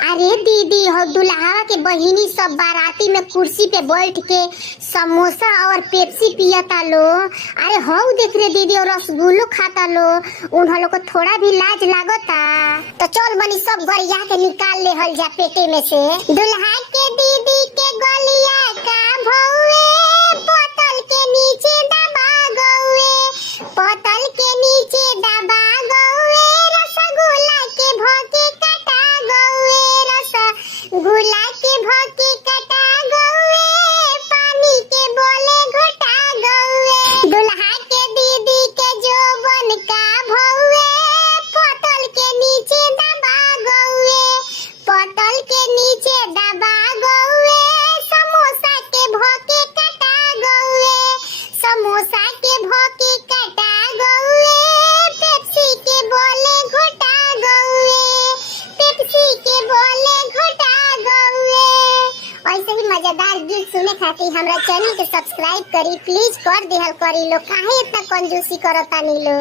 अरे दीदी हो दुल्हा के बहिनी सब बाराती में कुर्सी पे बैठ के समोसा और पेप्सी पियता लो। अरे हो देख रे दीदी और रसगुल्लो खाता लो। उन्हों लोग को थोड़ा भी लाज लागता तो चल बनी सब गरिया के निकाल ले हल जा पेटे में से। दुल्हा के दीदी के गलिया का भौवे पतल के नीचे दबा गौवे, पतल के नीचे दबा गौवे, रसगुल्ला के भोके कटा गौवे, रसगुल्ला के भोके कटा गौवे, पानी के बोले घुटा गौवे। दुल्हा के दीदी के जोबन का भौवे पतल के नीचे दबा गौवे, पतल के नीचे दबा गौवे, समोसा के भोके कटा गौवे, समोसा के भोके कटा गौवे, पेप्सी के बोले घुटा गौवे, पेप्सी के बोले घुटा गौवे। ऐसे ही मजेदार गीत सुने खातिर हमरा चैनल के सब्सक्राइब करी प्लीज कर देहल करी लो। काहे इतना कंजूसी करता नी लो।